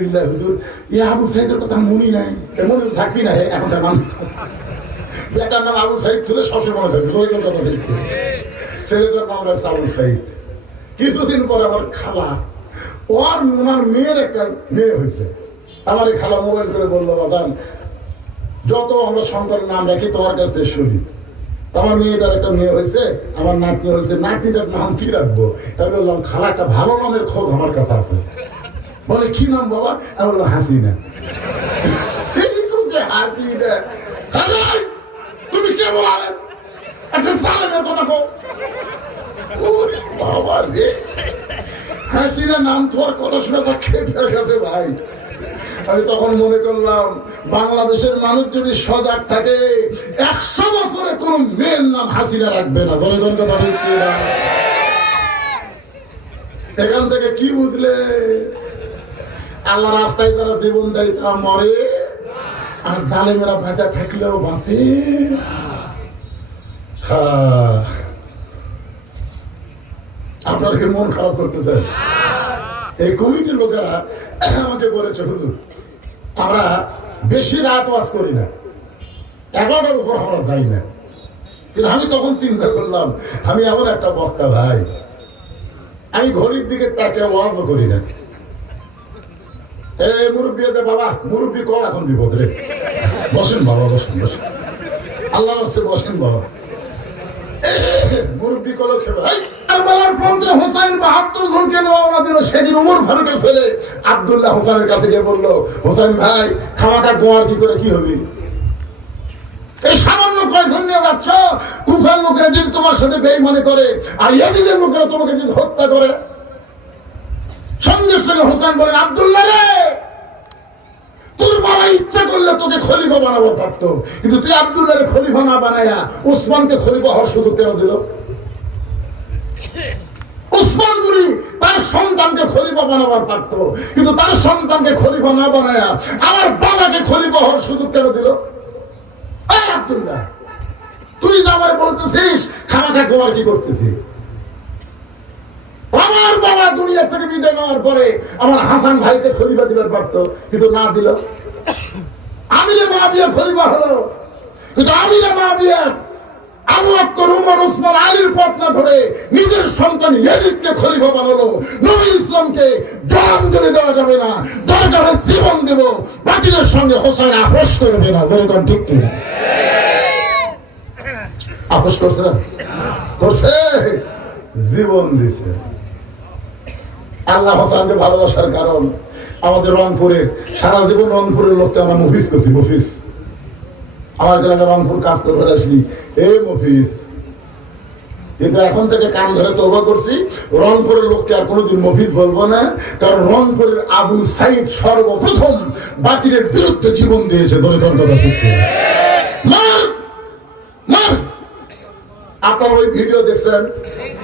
আলহামদুলিল্লাহ, হুজুর। ই আবু সাইদের কথা মনে নাই। না নাম বেটার নাম আবু সাইদ ছিল, সবসময় মনে থাকবে। কথা ছেলেটার নাম আবু সাইদ। কিছুদিন পরে আমার খালা, ওর ওনার মেয়ের একটা মেয়ে হয়েছে। আমার এই খালা মোবাইল করে বলল, বাদান, যত আমরা সন্তানের নাম রাখি, তোমার কাছ থেকে শুনি। আমার মেয়েটার একটা মেয়ে হয়েছে, আমার নাতনি হয়েছে। নাতনিটার নাম কি রাখব? আমি বললাম, খালা, একটা ভালো নামের খোঁজ আমার কাছে আছে। বলে কি নাম বাবা? বললাম হাসিনা হাসিনা খালাই, তুমি কে বলালেন একটা নাম তোমার কথা শুনে ভাই। আমি তখন মনে করলাম বাংলাদেশের মানুষ যদি সজাগ থাকে একশো বছরে কোন মেয়ের নাম হাসিনা রাখবে না। ধরে কোন কথা এখান থেকে কি বুঝলে? আল্লাহ রাস্তায় যারা জীবন দেয় তারা মরে। আর জালেমেরা ভেজা থাকলেও বাঁচে। হ্যাঁ। আপনার মন খারাপ করতেছে। এই কমিটির লোকেরা আমাকে বলেছে, হুজুর, আমরা বেশি রাত ওয়াজ করি না। এগারোটার উপর আমরা যাই না। কিন্তু আমি তখন চিন্তা করলাম, আমি এমন একটা বক্তা ভাই। আমি ঘড়ির দিকে তাকে ওয়াজও করি না। এ মুরব্বী বাবা, মুরব্বী এখন বিপদ রে? বসেন বাবা, বসেন বসেন। আল্লাহ রাস্তে বসেন বাবা। মুরব্বী কলো খেবে কারবালার হোসাইন বাহাত্তর রওনা দিল, সেদিন উমর ফারুকের ছেলে আব্দুল্লাহ হোসেনের কাছে গিয়ে বলল হোসেন ভাই খামাকা গোয়ার কি করে, কি হবে? এই সামান্য কয়জন নিয়ে যাচ্ছ? কুফার লোকেরা যদি তোমার সাথে বেইমানি করে, আর ইয়াজিদের লোকেরা তোমাকে যদি হত্যা করে সঙ্গে সঙ্গে হোসেন বলেন, আব্দুল্লাহ রে, তোর বাবা ইচ্ছা করলে তোকে খলিফা বানাবো পারতো কিন্তু তুই আব্দুল্লাহরে খলিফা না বানায়া উসমানকে খলিফা হওয়ার সুযোগ কেন দিল? উসমান গুরি তার সন্তানকে খলিফা বানাবার পারতো কিন্তু তার সন্তানকে খলিফা না বানায়া আমার বাবাকে খলিফা কেন আব্দুল্লাহ, তুই বলতেছিস কি করতেছিস? আমার বাবা দুনিয়া থেকে বিদায় নেওয়ার পরে আমার হাসান ভাইকে খলিফা দিবার পারত কিন্তু না দিল। আমিরে মা বিয়া খলিফা হলো। কিন্তু আমিরে মা বিয়া আবু বকর উমর ওসমান আলীর পথ না ধরে নিজের সন্তান ইয়াজিদকে খলিফা বানালো। নবী ইসলামকে জলাঞ্জলি দেওয়া যাবে না। দরকারে জীবন দেব। বাতিলের সঙ্গে হোসেন আপোষ করবে না। যেরকম ঠিক কিনা? আপোষ করছে? করছে? জীবন দিছে। আল্লাহ হোসেনকে ভালোবাসার কারণ আমাদের রংপুরের সারা জীবন রংপুরের লোককে আমরা মফিস করছি মফিস আমার এলাকায় রংপুর কাজ করে আসলি। এই মফিস কিন্তু এখন থেকে কান ধরে তৌবা করছি, রংপুরের লোককে আর কোনোদিন মফিজ বলব না, কারণ রংপুরের আবু সাইদ সর্বপ্রথম বাতিলের বিরুদ্ধে জীবন দিয়েছে, ধরে কথা সত্যি আপনার ওই ভিডিও দেখছেন?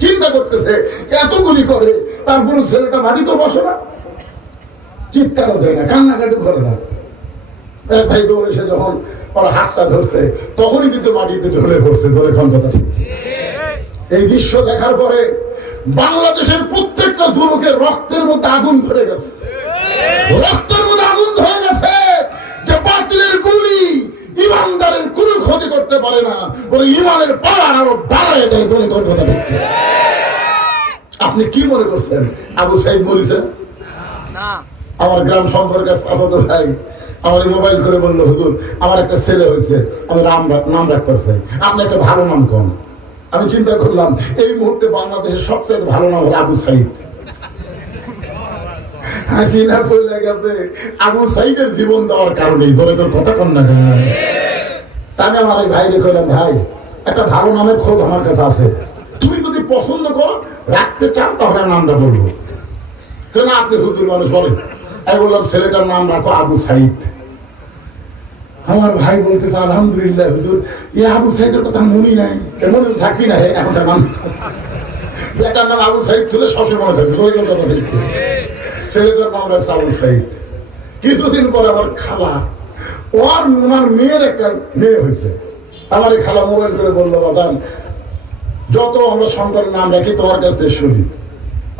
চিন্তা করতেছে এত গুলি করে, তারপরে ছেলেটা মাটিতে বসে না। চিৎকারও দেয় না, কান্নাকাটি করে না। এক ভাই দৌড়ে এসে যখন ওরা হাতটা ধরছে, তখনই কিন্তু মাটিতে ঢলে পড়ছে, ধরে কথা ঠিক এই দৃশ্য দেখার পরে বাংলাদেশের প্রত্যেকটা যুবকের রক্তের মধ্যে আগুন ধরে গেছে। রক্তের মধ্যে আগুন ধরে গেছে যে বাতিলের ইমানদারের কোনো ক্ষতি করতে পারে না। বলে ইমানের পাড়ার আরও বাড়ায় দেয় ধরে কোন কথা আপনি কি মনে করছেন? আবু সাইদ মরিছেন আমার গ্রাম সম্পর্কে আসাদ ভাই আমার মোবাইল করে বলল হুজুর আমার একটা ছেলে হয়েছে আমি রাম নাম রাখ করছে। আপনি একটা ভালো নাম কম আমি চিন্তা করলাম এই মুহূর্তে বাংলাদেশের সবচেয়ে ভালো নাম হলো আবু সাইদ। হাসিনা বলে গেছে। আবু সাইদের জীবন দেওয়ার কারণে ধরে কথা কন না কেন? তা আমি আমার এই ভাইরে কইলাম, ভাই, একটা ভালো নামের খোঁজ আমার কাছে আছে। তুমি যদি পছন্দ করো, রাখতে চান তাহলে নামটা বলব। কেন আপনি হুজুর মানুষ বলেন আমি বললাম, ছেলেটার নাম রাখো আবু সাইদ। আমার ভাই বলতেছে, আলহামদুলিল্লাহ হুজুর আবু সাইদের কথা মনে নাই। এমন থাকি না এখন নাম। বেটার নাম আবু সাইদ ছিল, সবসময় মনে থাকবে ওই কথা ছেলেটার নাম রাখছে আবু সাইদ। কিছুদিন পরে আমার খালা ওর ওনার মেয়ের একটা মেয়ে হয়েছে। আমার এই খালা মোবাইল করে বলল বাদান যত আমরা সন্তানের নাম রাখি, তোমার কাছ থেকে শুনি।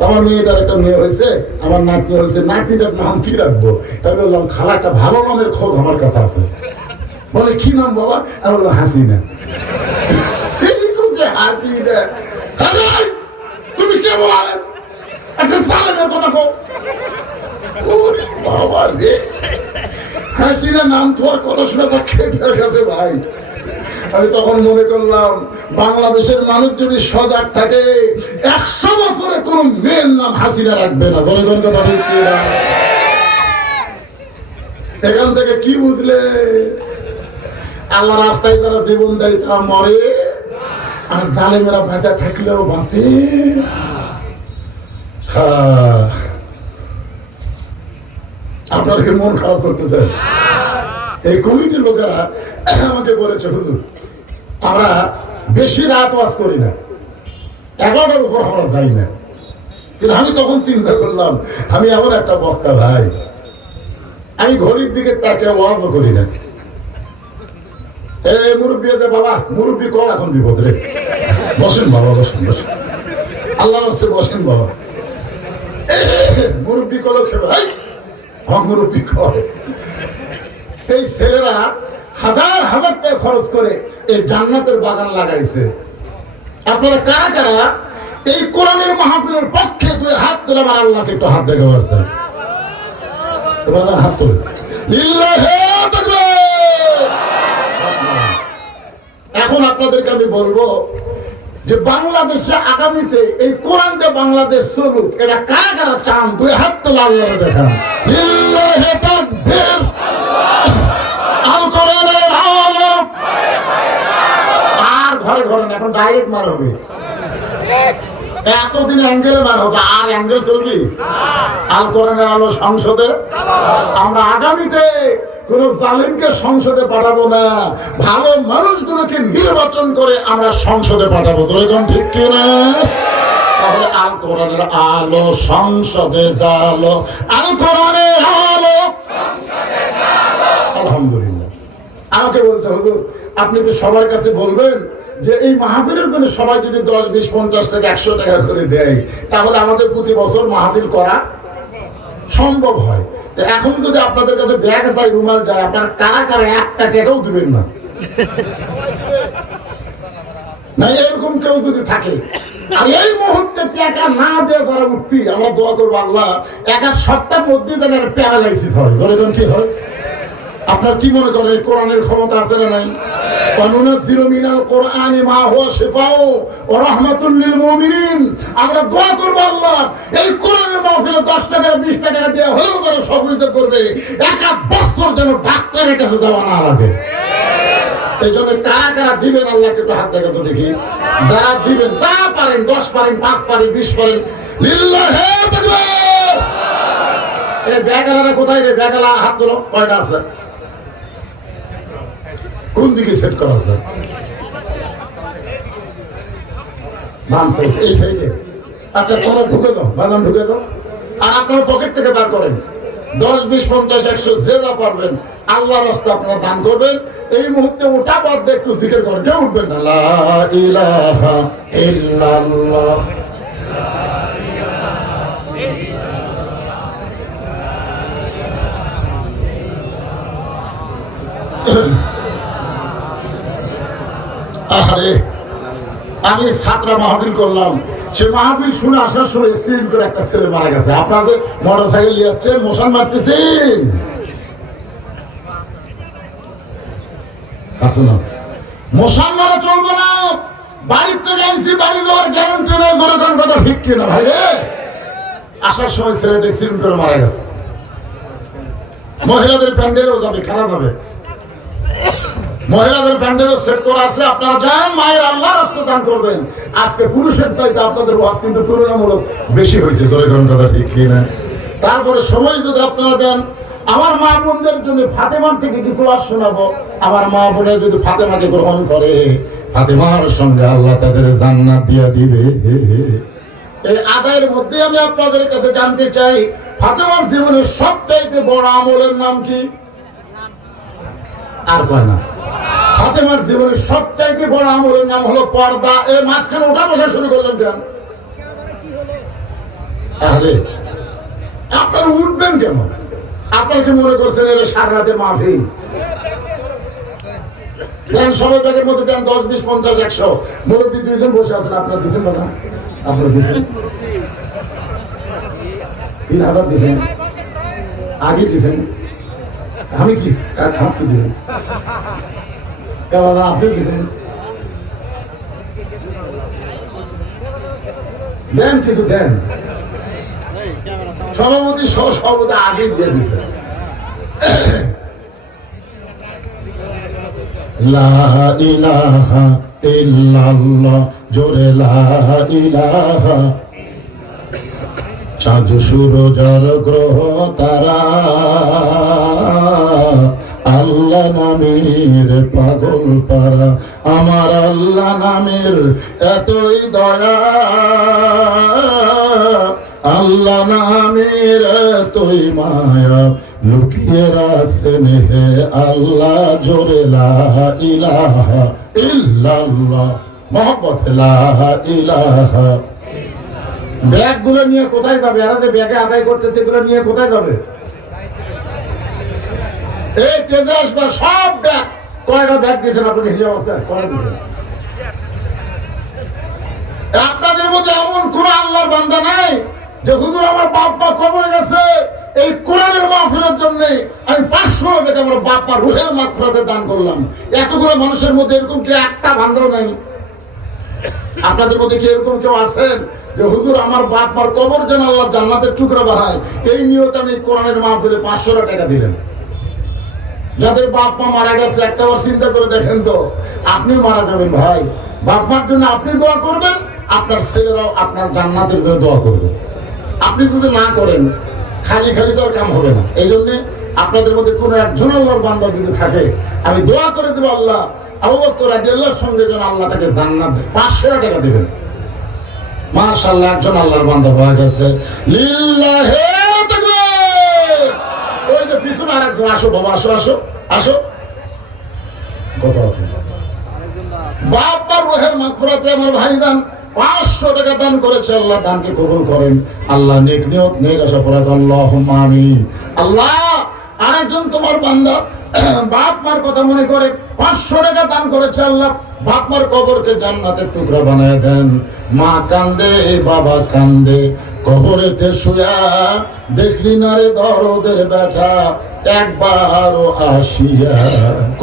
আমার মেয়েটার একটা মেয়ে হয়েছে, আমার নাতনি হয়েছে, নাতিটার নাম কি রাখব? আমি বললাম, খালা, একটা ভালো নামের খোঁজ আমার কাছে আছে। বলে, কি নাম বাবা? আমি বললাম হাসিনা হাসিনা তুমি কে বলেন একটা সালেমের কথা কো বাবা রে। হাসিনা নাম তোর কথা শুনে তো খেতে খেতে ভাই। আমি তখন মনে করলাম, বাংলাদেশের মানুষ যদি সজাগ থাকে, একশো বছরে কোন মেয়ের নাম হাসিনা রাখবে না। জনগণ কথা ঠিক এখান থেকে কি বুঝলে? আল্লাহ রাস্তায় যারা জীবন দেয় তারা মরে, আর জালেমেরা বেঁচে থাকলেও বাঁচে হ্যাঁ। আপনারা কি মন খারাপ করতে চাই। এই কমিটির লোকেরা আমাকে বলেছে, হুজুর, আমরা বেশি রাত ওয়াজ করি না। এগারোটার উপর আমরা যাই না। কিন্তু আমি তখন চিন্তা করলাম, আমি এমন একটা বক্তা ভাই। আমি ঘড়ির দিকে তাকে ওয়াজও করি না। এ মুরব্বী বাবা, মুরব্বী কম এখন বিপদ রে? বসেন বাবা, বসেন বসেন। আল্লাহ রাস্তে বসেন বাবা। মুরব্বী কলো খেবে মুরব্বী কয় এই ছেলেরা হাজার হাজার টাকা খরচ করে এই জান্নাতের বাগান লাগাইছে। আপনারা কারা কারা এই কোরআনের মাহফিলের পক্ষে দুই হাত তুলে আমার আল্লাহকে একটু হাত দেখে এবার হাত তুলে! এখন আপনাদেরকে আমি বলব যে বাংলাদেশে আগামীতে এই কোরআন দিয়ে বাংলাদেশ চলুক এটা কারা কারা চান? দুই হাত! আল কোরআনের আর ঘরে ঘরে এখন মার হবে। এতদিন অ্যাঙ্গেলে মার আর অ্যাঙ্গেল চলবি? সংসদে। আমরা আগামীতে কোন জালিমকে সংসদে পাঠাবো না। ভালো মানুষগুলোকে নির্বাচন করে আমরা সংসদে পাঠাবো। তো এরকম ঠিক কিনা তাহলে আল কোরআনের আলো সংসদে জালো। আল কোরআনের আলো আলহামদুলিল্লাহ। আমাকে বলছে, হুজুর, আপনি কি সবার কাছে বলবেন যে এই মাহফিলের জন্য সবাই যদি দশ, বিশ, পঞ্চাশ টাকা একশো টাকা করে দেয়, তাহলে আমাদের প্রতি বছর মাহফিল করা সম্ভব হয়? এখন যদি আপনাদের কাছে ব্যাগ যায় রুমাল যায়, আপনারা কারা কারা একটা টাকাও দিবেন না? এরকম কেউ যদি থাকে। আর এই মুহূর্তে টাকা না দেওয়া যারা উঠবি আমরা দোয়া করব আল্লাহ, এক সপ্তাহের মধ্যে প্যারালাইসিস হয়। জনগণ কি হয়? আপনার কি মনে করেন কোরআনের ক্ষমতা আছে না নাই? এই জন্য কারা কারা দিবেন আল্লাহকে একটু হাত দেখা তো দেখি। যারা দিবেন পারেন, দশ পারেন, পাঁচ পারেন, বিশ পারেন কোথায় রে? বেগালা হাত তোলো, কয়টা আছে? কোন দিকে সেট করা আছে বাম আচ্ছা তোমরা ঢুকে দাও বাদাম ঢুকে দাও আর আপনারা পকেট থেকে বার করেন। দশ, বিশ, পঞ্চাশ, একশো, যে যা পারবেন, আল্লাহর রাস্তা আপনারা দান করবেন। এই মুহূর্তে ওটা বাদ দিয়ে একটু জিকির করেন। কেউ উঠবেন না। ইল্লাল্লাহ। আরে আমি ছাত্রা মাহফিল করলাম। সে মাহফিল শুনে আসার সময় অ্যাক্সিডেন্ট করে একটা ছেলে মারা গেছে। আপনাদের মোটর সাইকেল যাচ্ছেন মশান মারতেছেন। মশান মারা চলবে না। বাড়ির থেকে বাড়ি যাওয়ার গ্যারান্টি নেই ধরে কোন কথা ঠিক কিনা ভাই রে? আসার সময় ছেলেটা অ্যাক্সিডেন্ট করে মারা গেছে। মহিলাদের প্যান্ডেলেও যাবে, খেলা যাবে। মহিলাদের প্যান্ডেলও সেট করা আছে, আপনারা যান, মায়ের আল্লাহ রাস্তা দান করবেন। আজকে পুরুষের চাইতে আপনাদের ওয়াজ কিন্তু তুলনামূলক বেশি হয়েছে করে কোন কথা ঠিক না? তারপরে সময় যদি আপনারা দেন, আমার মা বোনদের জন্য ফাতেমার থেকে কিছু আর শোনাবো। আমার মা বোনের যদি ফাতেমাকে গ্রহণ করে, ফাতেমার সঙ্গে আল্লাহ তাদের জান্নাত দিয়া দিবে। এই আদায়ের মধ্যে আমি আপনাদের কাছে জানতে চাই, ফাতেমার জীবনের সবচাইতে বড় আমলের নাম কি? আর কয় না? ফাতেমার জীবনের সবচাইতে বড় আমলের নাম হলো পর্দা। এ মাঝখানে ওঠা বসা শুরু করলেন কেন? আপনারা উঠবেন কেন? আপনারা কি মনে করছেন এটা সারা মাহফিল? দেন সবাই দশ, বিশ, পঞ্চাশ, একশো। দুইজন বসে আছেন, আপনারা কথা? আপনারা আমি কি কি দেন কিছু দেন সভাপতি সহ সভাপতি আগে দিয়ে লা ইলাহা ইল্লাল্লাহ জোরে লা ইলাহা চাঁদ গ্রহ তারা আল্লাহ নামের পাগল পারা আমার আল্লাহ নামের এতই দয়া। আল্লাহ নামের এতই মায়া, লুকিয়ে রাখছেন হে আল্লাহ জোরে, লা ইলাহা ইল্লাল্লাহ মোহাম্মদ লা ইলাহা ব্যাগগুলো নিয়ে কোথায় যাবে? এরা ব্যাগে আদায় করতেছে, এগুলো নিয়ে কোথায় যাবে? এই তেজে আসবে সব ব্যাগ। কয়টা ব্যাগ দিয়েছেন আপনি হিসাব আছে? আপনাদের মধ্যে এমন কোন আল্লাহর বান্দা নাই যে হুজুর আমার বাপ মা কবরে গেছে, এই কোরআনের মাহফিলের জন্য আমি পাঁচশো টাকা আমার বাপ মা রুহের মাগফিরাতে দান করলাম। এতগুলো মানুষের মধ্যে এরকম কি একটা বান্ধব নাই। আপনাদের মধ্যে কি এরকম কেউ আছেন যে হুজুর আমার বাপ মার কবর যেন আল্লাহ জান্নাতের টুকরা বাড়ায় এই নিয়তে আমি কোরআনের মাহফিলে পাঁচশো টাকা দিলেন। যাদের বাপ মা মারা গেছে, একটা বার চিন্তা করে দেখেন তো, আপনিও মারা যাবেন ভাই। বাপ মার জন্য আপনি দোয়া করবেন, আপনার ছেলেরাও আপনার জান্নাতের জন্য দোয়া করবে। আপনি যদি না করেন, খালি খালি তো কাম হবে না। এই জন্য আপনাদের মধ্যে কোনো একজন আল্লাহর বান্দা যদি থাকে, আমি দোয়া করে দেবো আল্লাহ, আবু বকর সঙ্গে যেন আল্লাহ তাকে জান্নাত পাঁচশো টাকা দেবেন। মাশাআল্লাহ, একজন আল্লাহর বান্দা হয়ে গেছে। লিল্লাহে আরেকজন আসো বাবা, আসো আসো আসো। রোহের আমার ভাই দান, পাঁচশো টাকা দান করেছে, আল্লাহ দানকে কবুল করেন। আল্লাহ নেক নিয়ত, নেক আল্লাহ আল্লাহ, আরেকজন তোমার বান্দা, বাপ মার কথা মনে করে, পাঁচশো টাকা দান করেছে, আল্লাহ, বাপ মার কবরকে জান্নাতের টুকরা বানায় দেন। মা কান্দে, বাবা কান্দে কবরেতে শুয়া দেখলি না রে দরদের ব্যথা? একবারও আসিয়া।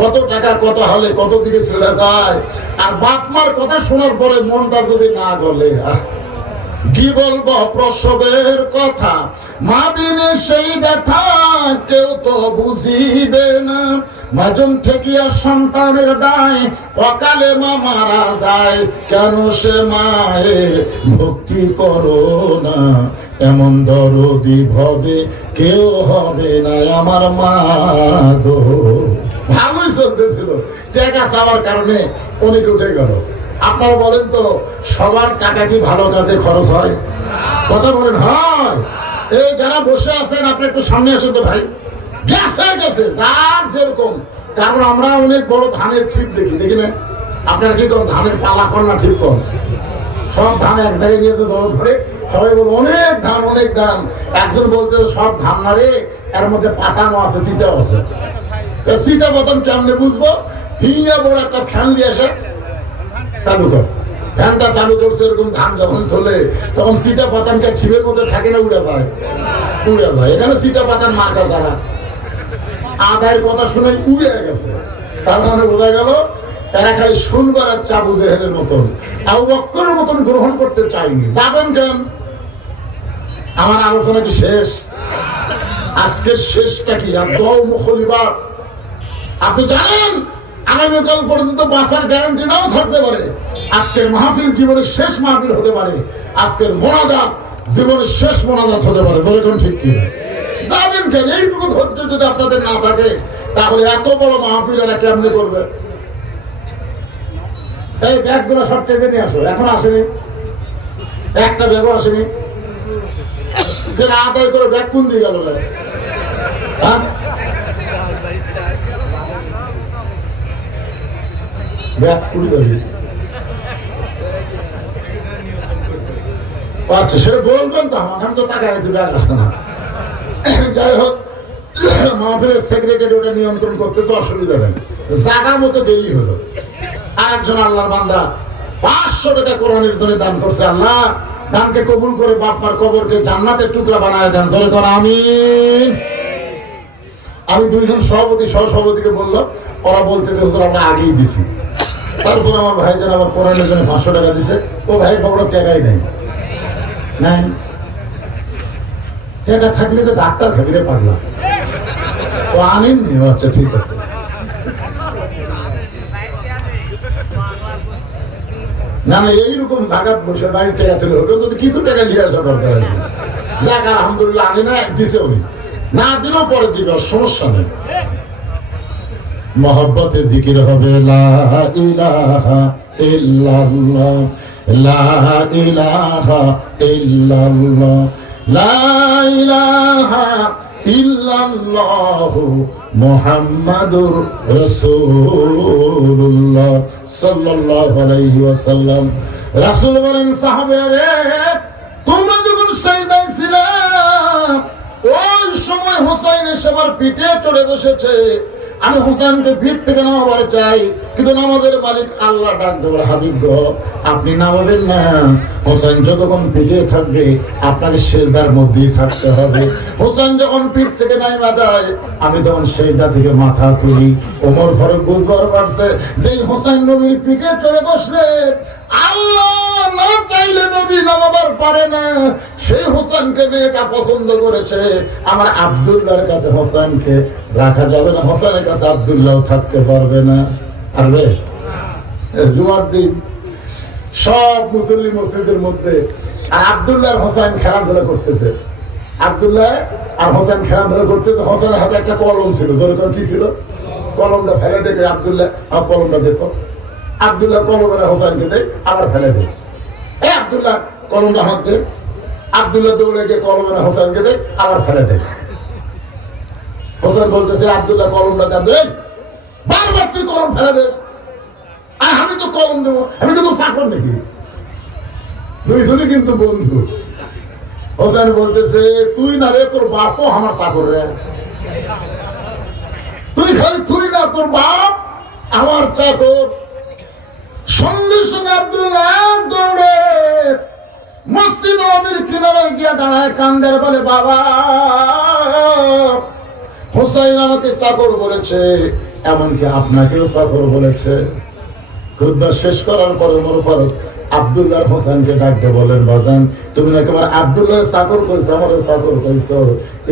কত টাকা, কত হলে, কত দিকে ছেড়ে যায়? আর বাপমার কথা শোনার পরে মনটা যদি না গলে কি বলব প্রসবের কথা? মা সেই ব্যথা কেউ তো বুঝিবে না। মাজন ঠেকিয়া সন্তানের দায়, অকালে মা মারা যায়। কেন সে মায়ের ভক্তি করো না? এমন দরদি ভবে কেউ হবে না আমার মা গো। ভালোই চলতেছিল। টাকা চাওয়ার কারণে, অনেকে উঠে গেল। আপনারা বলেন তো, সবার টাকা কি ভালো কাজে খরচ হয়? কথা বলেন, হয়। এই যারা বসে আছেন, আপনি একটু সামনে আসুন তো ভাই। গেছে গেছে কারণ আমরা অনেক বড় ধানের ঠিক দেখি দেখি না? আপনারা কি কোন ধানের পালা কর না ঠিক কর সব ধান এক জায়গায় নিয়ে জড়ো ধরে সবাই বলে, অনেক ধান অনেক ধান। একজন বলতে সব ধান না রে, এর মধ্যে পাতানো আছে সিটাও আছে। সিটা বতন কেমনে বুঝব? হিঙ্গা বড় একটা ফ্যান নিয়ে এসে চালু কর। ফ্যানটা চালু করছে, এরকম ধান যখন তোলে, তখন সিটা পাতানকে ঠিবের মধ্যে থাকে না উড়ে যায়। উড়ে যায়। এখানে সিটা পাতান মার্কা ছাড়া। আদায়ের কথা শুনে উড়ে গেছে। তার মানে বোঝা গেল, এরা খালি শুনবার আর চাবু দেহের মতন। আবু মতন গ্রহণ করতে চাইনি যাবেন কেন? আমার আলোচনা কি শেষ? আজকের শেষটা কি? মুখলিবার। আপনি জানেন আগামীকাল পর্যন্ত বাঁচার গ্যারান্টি নাও থাকতে পারে। আজকের মাহফিল জীবনের শেষ মাহফিল হতে পারে। আজকের মোনাজাত জীবনের শেষ মোনাজাত হতে পারে। বলে কোন ঠিক কি যাবেন কেন এইটুকু ধৈর্য যদি আপনাদের না থাকে, তাহলে এত বড় মাহফিলেরা কেমনে করবে? এই ব্যাগগুলো সব টেকে নিয়ে আসো, এখন আসেনি। একটা ব্যাগও আসেনি। আদায় করে ব্যাগ কোন দিয়ে গেল হ্যাঁ? ব্যাগ আচ্ছা সেটা বলবেন তো আমাকে, আমি তো টাকা আছে, ব্যাগ আসে না। যাই হোক, মাহফিলের সেক্রেটারি ওটা নিয়ন্ত্রণ করতেছে, অসুবিধা নেই। জাগা মতো দেরি হলো। আর একজন আল্লাহর বান্দা পাঁচশো টাকা কোরআনের জন্য দান করছে, আল্লাহ, দানকে কবুল করে বাপমার কবরকে জান্নাতের টুকরা বানায় দেন। ধরে কর আমিন। আমি দুইজন সভাপতি, সহসভাপতিকে বললাম, ওরা বলতে যে হুজুর, আমরা আগেই দিছি। তারপর আমার ভাই যেন আমার কোরআনের জন্য পাঁচশো টাকা দিছে। ও ভাই খবর টাকাই নেই। নাই? টাকা থাকলে তো ডাক্তার খাবি পারলাম ও আনেননি আচ্ছা ঠিক আছে। না না, এইরকম জাগাত বসে বাড়ির টাকা চলে ওকে তো কিছু টাকা নিয়ে আসা দরকার আছে। আলহামদুলিল্লাহ না, দিছে উনি। না, দিলেও পরে দিবে সমস্যা নেই। মহব্বতে জিকির হবে, লা ইলাহা ইল্লাল্লাহ, লা ইলাহা ইল্লাল্লাহ। সময় আমার পিঠে চড়ে বসেছে। আমি হোসেনকে পিঠ থেকে নামাবার চাই, কিন্তু নামাজের মালিক আল্লাহ ডাক দেবে হাবিব আপনি নামাবেন না, হোসেন যতক্ষণ পিঠে থাকবে, আপনাকে শেষদার মধ্যেই থাকতে হবে। হোসেন যখন পিঠ থেকে নামা যায়, আমি তখন শেষদা থেকে মাথা তুলি। ওমর ফারুক বুঝবার পারছে যে হোসেন নবীর পিঠে চড়ে বসলে, আল্লাহ না চাইলে নবী নামাবার পারে না। সেই হোসেনকে মেয়েটা পছন্দ করেছে। আমার আব্দুল্লাহর কাছে হোসেনকে রাখা যাবে না, হোসেনের কাছে আব্দুল্লাহ থাকতে পারবে না। পারবে? জুমার দিন সব মুসল্লি মসজিদের মধ্যে আর আবদুল্লাহ হোসেন খেলাধুলা করতেছে। আব্দুল্লাহ আর হোসেন খেলাধুলা করতেছে। হোসেনের হাতে একটা কলম ছিল। দরকার কি ছিল? কলমটা ফেলে দেখে আব্দুল্লাহ আর কলমটা দিত আব্দুল্লাহ কলমের হোসেনকে দেয় আবার ফেলে দেয় এই আব্দুল্লাহ কলমটা হাত দে। আব্দুল্লাহ দৌড়ে গিয়ে কলমের হোসেনকে দেয় আবার ফেলে দেয় হোসেন বলতেছে আব্দুল্লাহ কলমটা এই, বারবার তুই কলম ফেলে দেস। আর আমি তো কলম দেবো, আমি নাকি? দুইজনই কিন্তু বন্ধু। হোসেন বলতেছে, তুই না রে, তোর বাপও আমার রে। তুই খালি তুই না, তোর বাপ আমার চাকর। সঙ্গে সঙ্গে আব্দুল্লাহ দৌড়ে কিনারে গিয়ে দাঁড়ায় কান্দের বলে, বাবা হোসাইন আমাকে চাকর বলেছে, এমনকি আপনাকেও চাকর বলেছে। খুদ্া শেষ করার পরে মোর ফারুক আব্দুল্লাহ হোসেনকে ডাকতে বলেন বাজান, তুমি নাকি আমার আব্দুল্লাহ চাকর কইছো আমার চাকর কইছো।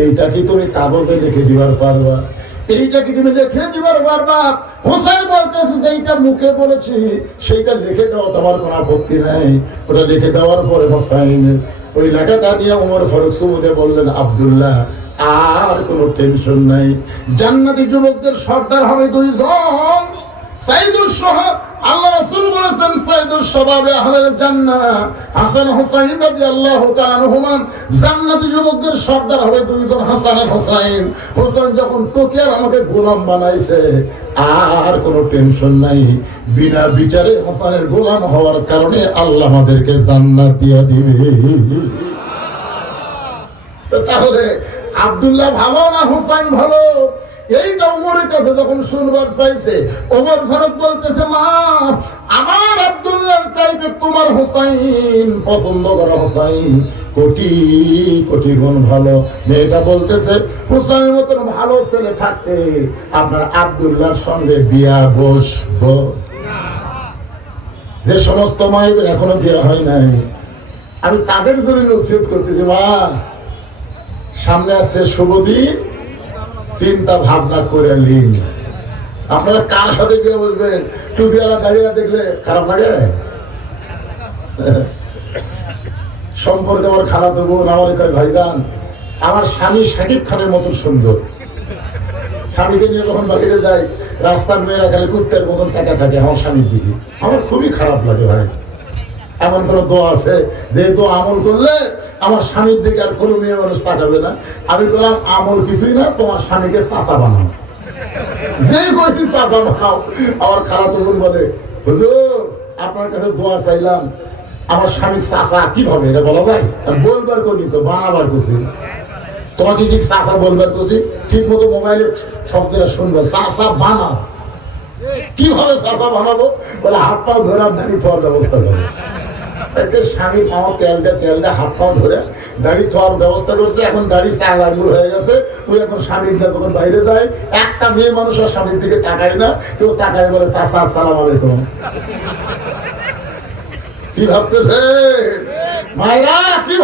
এইটা কি তুমি কাগজে লিখে দিবার পারবা? এইটা কি তুমি লিখে দিবার পারবা? হোসেন বলতেছে যে, এইটা মুখে বলেছি, সেইটা লিখে দেওয়া তোমার কোনো আপত্তি নাই। ওটা লিখে দেওয়ার পরে হোসাইন ওই লেখাটা নিয়ে উমর ফারুক সুমুদে বললেন, আব্দুল্লাহ, আর কোনো টেনশন নাই। জান্নাতি যুবকদের সর্দার হবে দুইজন। সাইদুর সাহাব, আল্লাহ রাসূল বলেছেন সাইদুর জান্নাহ, হাসান তাআলা জান্নাতি যুবকদের সর্দার হবে হাসান আর যখন তোকে আর আমাকে গোলাম বানাইছে, আর কোনো টেনশন নাই। বিনা বিচারে হাসানের গোলাম হওয়ার কারণে আল্লাহ আমাদেরকে জান্নাত দিয়ে দিবে। তাহলে আব্দুল্লাহ ভালো না হুসাইন ভালো? এইটা উমরের কাছে যখন শুনবার চাইছে ওমর ফারুক বলতেছে, মা, আমার আব্দুল্লাহর চাইতে তোমার হুসাইন পছন্দ করা হুসাইন কোটি কোটি গুণ ভালো। মেয়েটা বলতেছে, হুসাইনের মতন ভালো ছেলে থাকতে আপনার আব্দুল্লাহর সঙ্গে বিয়া বসবো। যে সমস্ত মায়েদের এখনও বিয়ে হয় নাই। আমি তাদের জন্য নসিহত করতেছি, মা, সামনে আছে শুভ শুভদিন চিন্তা ভাবনা করে নিন। আপনারা কার সাথে গিয়ে বলবেন টুপিওয়ালা দাঁড়িয়ে দেখলে খারাপ লাগে? সম্পর্কে আমার খারাপ দেবো আমার ভাইদান আমার স্বামী সাকিব খানের মতন সুন্দর। স্বামীকে নিয়ে যখন বাহিরে যাই, রাস্তার মেয়েরা খালি কুত্তের মতন টাকা থাকে, আমার স্বামীর দিকে। আমার খুবই খারাপ লাগে ভাই। এমন কোনো দোয়া আছে? যে দোয়া আমল করলে আমার স্বামীর দিকে আর কোনো মেয়ে মানুষ তাকাবে না। আমি বললাম, আমল কিছুই না, তোমার স্বামীকে চাচা বানাও। যে কইছি চাচা বানাও, আমার খারাপ বোন বলে, হুজুর, আপনার কাছে দোয়া চাইলাম, আমার স্বামীর চাচা কীভাবে এটা বলা যায়? বলবার করি তো বানাবার করছি তোমাকে ঠিক চাচা বলবার করছি ঠিক মতো মোবাইলে শব্দটা শুনবে, চাচা বানাও। কীভাবে চাচা বানাবো? বলে হাত পাও ধরে আর দাঁড়িয়ে থাকার ব্যবস্থা করো। স্বামী পাওয়া হাত ধরে ব্যবস্থা করছে, এখন চাল আঙ্গুল হয়ে গেছে। ওই এখন বাইরে যায়, একটা মেয়ে মানুষ আর স্বামীর দিকে তাকায় না, কেউ তাকায় বলে আলাইকুম। কি মায়েরা, কি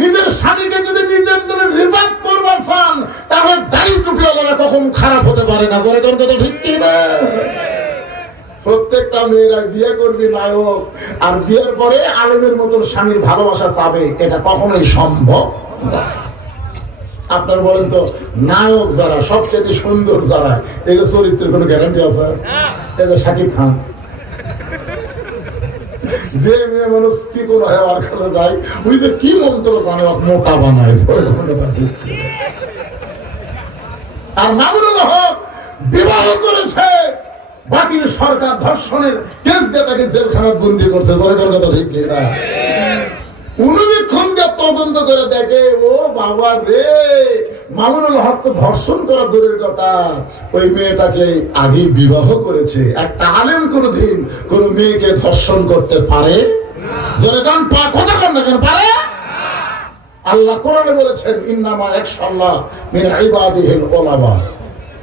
নিজের স্বামীকে যদি নিজের জন্য রিজার্ভ করবার তাহলে দাড়ি টুপিওয়ালারা কখন খারাপ হতে পারে না? কথা ঠিক কি না প্রত্যেকটা মেয়েরা বিয়ে করবি নায়ক আর বিয়ের পরে আলেমের মতন স্বামীর ভালোবাসা পাবে এটা কখনোই সম্ভব না। আপনার বলেন তো নায়ক যারা সবচেয়ে সুন্দর যারা এগুলো চরিত্রের কোনো গ্যারান্টি আছে? এটা শাকিব খান। যে মেয়ে মানুষ চিকন হয় আর কাছে যায় ওই যে কি মন্ত্র জানে মোটা বানায়। আর মামুনুল হক বিবাহ করেছে। বাতিল সরকার ধর্ষণের কেস দিয়ে তাকে জেলখানায় বন্দি করছে। ধরে কথা ঠিক না? অনুবীক্ষণ দিয়ে তদন্ত করে দেখে, ও বাবা রে! মামুনুল হক তো ধর্ষণ করা দূরের কথা। ওই মেয়েটাকে আগে বিবাহ করেছে। একটা আলেম কোন মেয়েকে ধর্ষণ করতে পারে? জোরে গান কথা না কেন, পারে? আল্লাহ কোরআনে বলেছেন, ইন্নামা একশাল্লাহ মিন উলামা।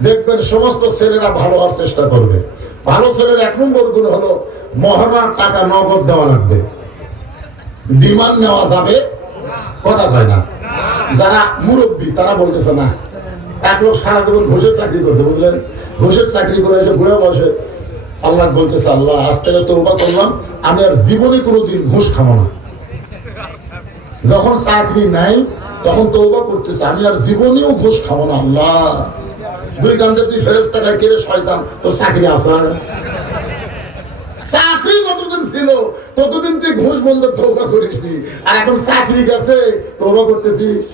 দেখবেন সমস্ত ছেলেরা ভালো হওয়ার চেষ্টা করবে। ভালো এক নম্বর গুণ হলো মহারার টাকা নগদ দেওয়া লাগবে। ডিমান্ড নেওয়া যাবে, কথা কয় না। যারা মুরব্বী, তারা বলতেছে না। এক লোক সারা জীবন ঘুষের চাকরি করতে বুঝলেন? ঘুষের চাকরি করে এসে বুড়ে বসে। আল্লাহ বলতেছে, আল্লাহ, আজ থেকে তৌবা করলাম, আমি আর জীবনে কোনোদিন ঘুষ খাব না। যখন চাকরি নাই, তখন তৌবা করতেছে, আমি আর জীবনেও ঘুষ খাব না, আল্লাহ। দুই কান্দের তুই ফেরেস টাকায় কেড়ে শয়তান? তোর চাকরি আসা চাকরি যতদিন ছিল, ততদিন তুই ঘুষ বন্ধ তৌবা করিসনি। আর এখন চাকরি গেছে তৌবা করতেছিস?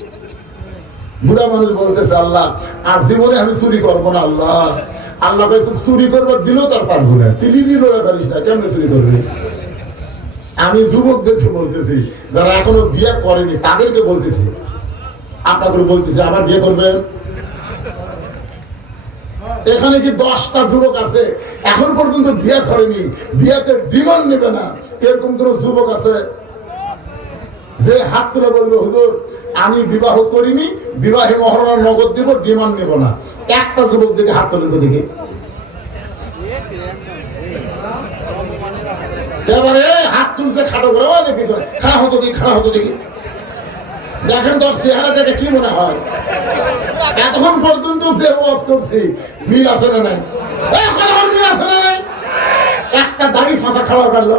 বুড়া মানুষ বলতেছে, আল্লাহ, আর জীবনে আমি চুরি করব না, আল্লাহ। আল্লাহ ভাই তুই চুরি করবার দিলেও তার পারব না। তুই নিজে লড়া পারিস না, কেমন চুরি করবি? আমি যুবকদেরকে বলতেছি, যারা এখনও বিয়ে করেনি, তাদেরকে বলতেছি। আপনাকে বলতেছি, আবার বিয়ে করবেন? এখানে কি দশটা যুবক আছে? এখন পর্যন্ত বিয়ে করেনি। বিয়েতে ডিমান্ড নেবে না। এরকম কোন যুবক আছে? যে হাত তুলে বলবে, হুজুর, আমি বিবাহ করিনি, বিবাহে মহারণা নগদ দিব ডিমান্ড নেব না। একটা যুবক দিকে হাত তুলে দেখি। এবারে হাত তুলছে খাটো করে পিছনে। খাড়া হতো দেখি, খাড়া হতো দেখি। দেখেন তোর চেহারা দেখে কি মনে হয়? এতক্ষণ পর্যন্ত মিল আছে না নাই? একটা দাড়ি ফাঁসা পারল।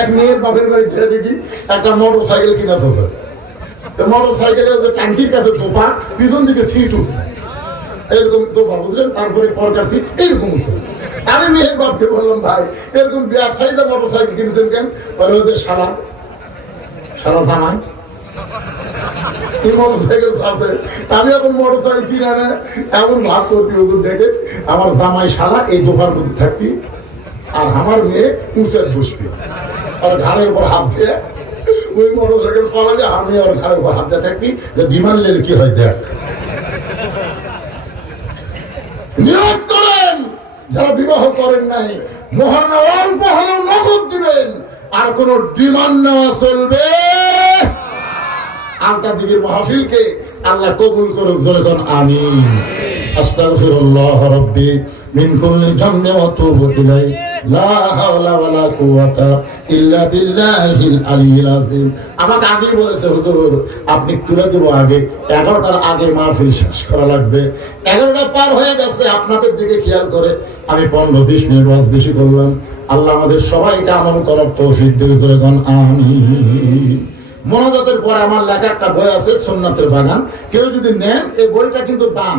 এক মেয়ের বাপের বাড়ি ছেড়ে দেখি একটা মোটর সাইকেল থাকে মোটর ট্যাঙ্কির কাছে দোপা, পিছন দিকে সিট উঠছে। এরকম দোপা, বুঝলেন? তারপরে পরকার সিট এইরকম উঠছে। আমি মেয়ের বাপকে বললাম, ভাই, এরকম ব্যবসায়ীরা মোটর সাইকেল কিনেছেন কেন? ওদের সারা সারা দামায় কি মোটরসাইকেল আমি এখন এমন হুজুর, দেখে আমার জামাই এই থাকবি, আর আমার মেয়ে আর ঘাড়ের হাত ওই ঘাড়ের উপর থাকবি, যে লেলে কি হয় দেখ। নিয়োগ করেন, যারা বিবাহ করেন নাই হলেও নগদ দিবেন। আর কোন ডিমান্ড নেওয়া চলবে? আলতা দিদির মাহফিলকে আল্লাহ কবুল করুক আমি আস্তাগফিরুল্লাহ রাব্বি। মিন কুল্লি জামমি ওয়া তুবু ইলাই। লা হাওলা ওয়ালা কুওয়াতা ইল্লা বিল্লাহিল আলিয়্যিল আমাকে আগেই বলেছে, হুজুর, আপনি তুলে দেব আগে। 11টার আগে মাহফিল শেষ করা লাগবে। 11টা পার হয়ে গেছে, আপনাদের দিকে খেয়াল করে। আমি 15 20 মিনিট ওয়াজ বেশি করলাম। আল্লাহ আমাদের সবাইকে আমল করার তৌফিক দিয়ে জোরে কোন, আমিন। মনোজাতের পরে আমার লেখা একটা বই আছে, সোমনাথের বাগান। কেউ যদি নেন, এই বইটা কিন্তু দান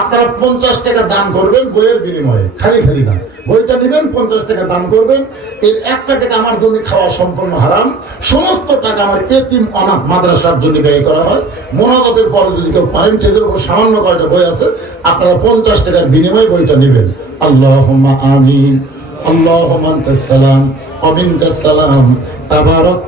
আপনারা পঞ্চাশ টাকা দান করবেন বইয়ের বিনিময়ে। খালি খালি দান বইটা নেবেন, পঞ্চাশ টাকা দান করবেন। এর একটা টাকা আমার জন্য খাওয়া সম্পূর্ণ হারাম। সমস্ত টাকা আমার এতিম অনাথ মাদ্রাসার জন্য ব্যয় করা হয়। মনোজাতের পরে যদি কেউ পারেন এদের উপর সামান্য কয়টা বই আছে, আপনারা পঞ্চাশ টাকার বিনিময়ে বইটা নেবেন। আল্লাহ আমিন। আল্লাহ সালাম। অমিনকাস সালাম। তাবারক